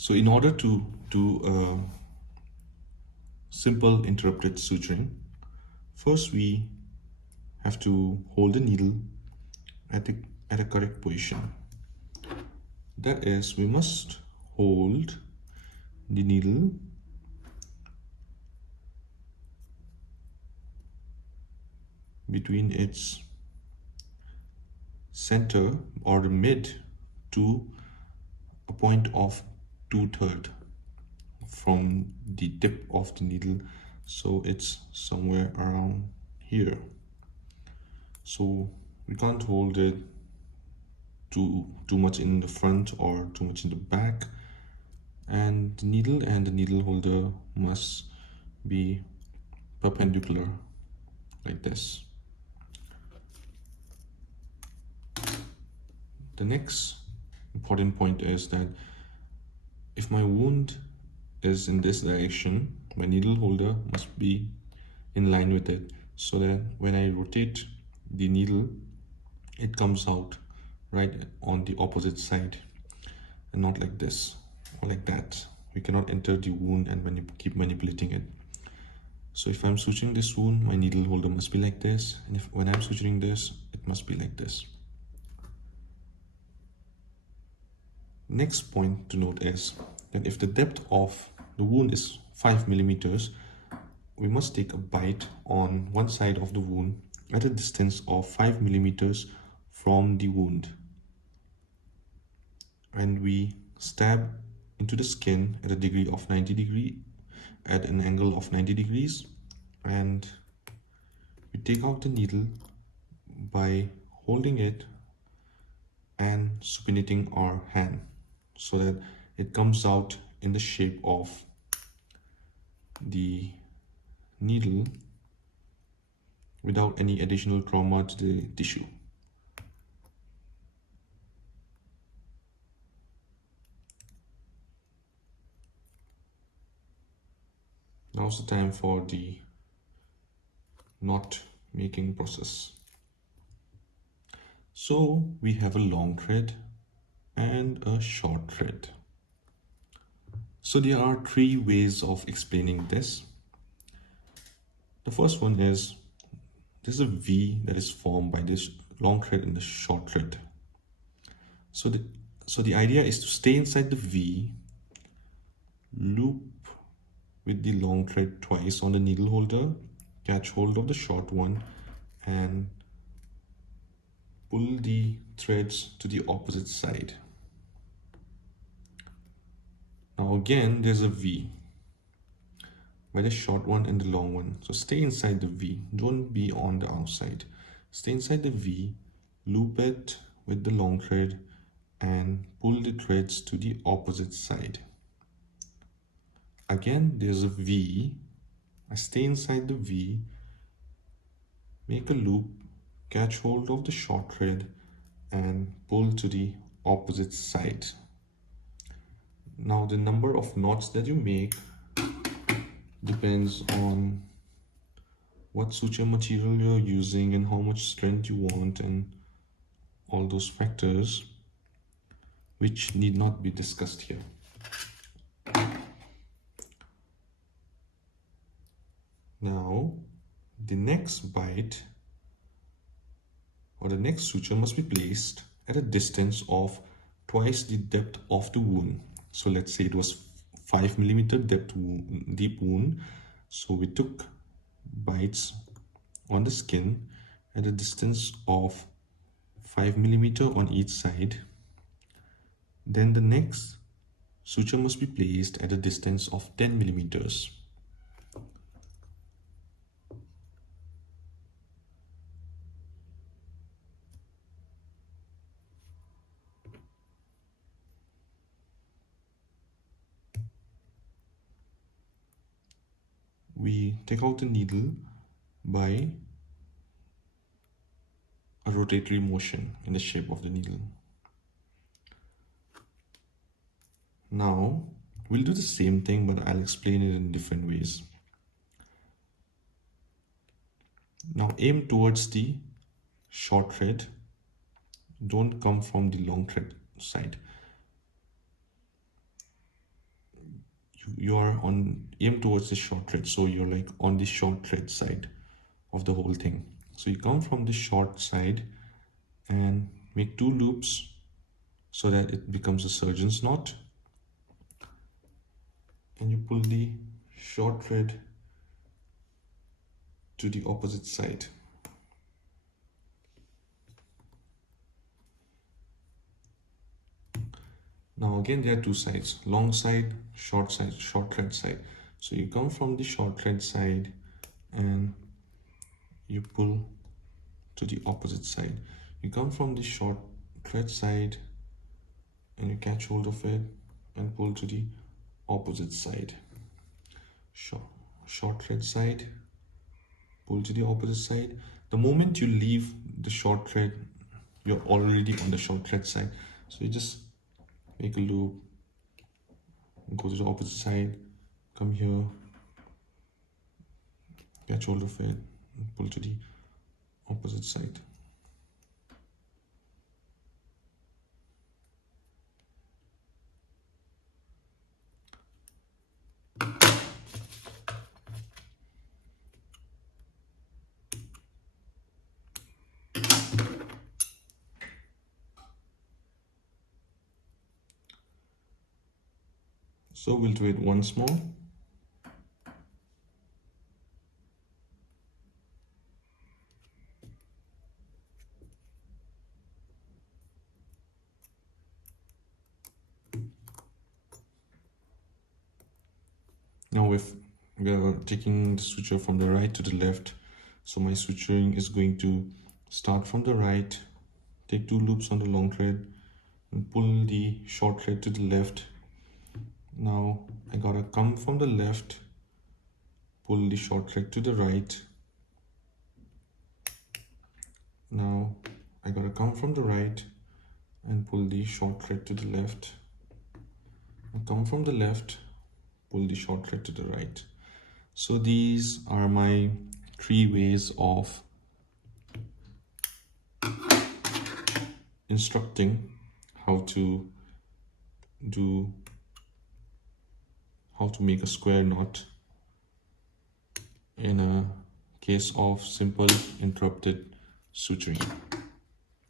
So in order to do simple interrupted suturing, first we have to hold the needle at a correct position. That is, we must hold the needle between its center or the mid to a point of 2/3 from the tip of the needle, so it's somewhere around here. So we can't hold it too much in the front or too much in the back, and the needle holder must be perpendicular like this. The next important point is that if my wound is in this direction, my needle holder must be in line with it, so that when I rotate the needle, it comes out right on the opposite side and not like this or like that. We cannot enter the wound and keep manipulating it. So if I'm suturing this wound, my needle holder must be like this, and when I'm suturing this, it must be like this. Next point to note is that if the depth of the wound is 5 millimeters, we must take a bite on one side of the wound at a distance of 5 millimeters from the wound, and we stab into the skin at a degree of 90 degree at an angle of 90 degrees, and we take out the needle by holding it and supinating our hand so that it comes out in the shape of the needle without any additional trauma to the tissue. Now's the time for the knot making process. So we have a long thread and a short thread. So there are three ways of explaining this. The first one is there's a V that is formed by this long thread and the short thread. So the idea is to stay inside the V, loop with the long thread twice on the needle holder, catch hold of the short one, and pull the threads to the opposite side. Now again, there's a V by the short one and the long one. So stay inside the V, don't be on the outside. Stay inside the V, loop it with the long thread, and pull the threads to the opposite side. Again, there's a V. I stay inside the V, make a loop, catch hold of the short thread, and pull to the opposite side. Now the number of knots that you make depends on what suture material you're using and how much strength you want and all those factors which need not be discussed here. Now the next bite or the next suture must be placed at a distance of twice the depth of the wound. So let's say it was 5 millimeter deep wound. So we took bites on the skin at a distance of 5 millimeter on each side. Then the next suture must be placed at a distance of 10 millimeters. We take out the needle by a rotatory motion in the shape of the needle. Now we'll do the same thing, but I'll explain it in different ways. Now aim towards the short thread, don't come from the long thread side. you are on aim towards the short thread, so you're like on the short thread side of the whole thing. So you come from the short side and make 2 loops so that it becomes a surgeon's knot, and you pull the short thread to the opposite side. Now again there are 2 sides, long side, short thread side. So you come from the short thread side and you pull to the opposite side. You come from the short thread side and you catch hold of it and pull to the opposite side. Short thread side, pull to the opposite side. The moment you leave the short thread, you're already on the short thread side. So you just make a loop, go to the opposite side, come here, catch hold of it, and pull to the opposite side. So we'll do it once more. Now if we are taking the suture from the right to the left, so my suturing is going to start from the right, take 2 loops on the long thread and pull the short thread to the left. Now I gotta come from the left, pull the short thread to the right. Now I gotta come from the right and pull the short thread to the left. I come from the left, pull the short thread to the right. So these are my 3 ways of instructing how to make a square knot in a case of simple interrupted suturing.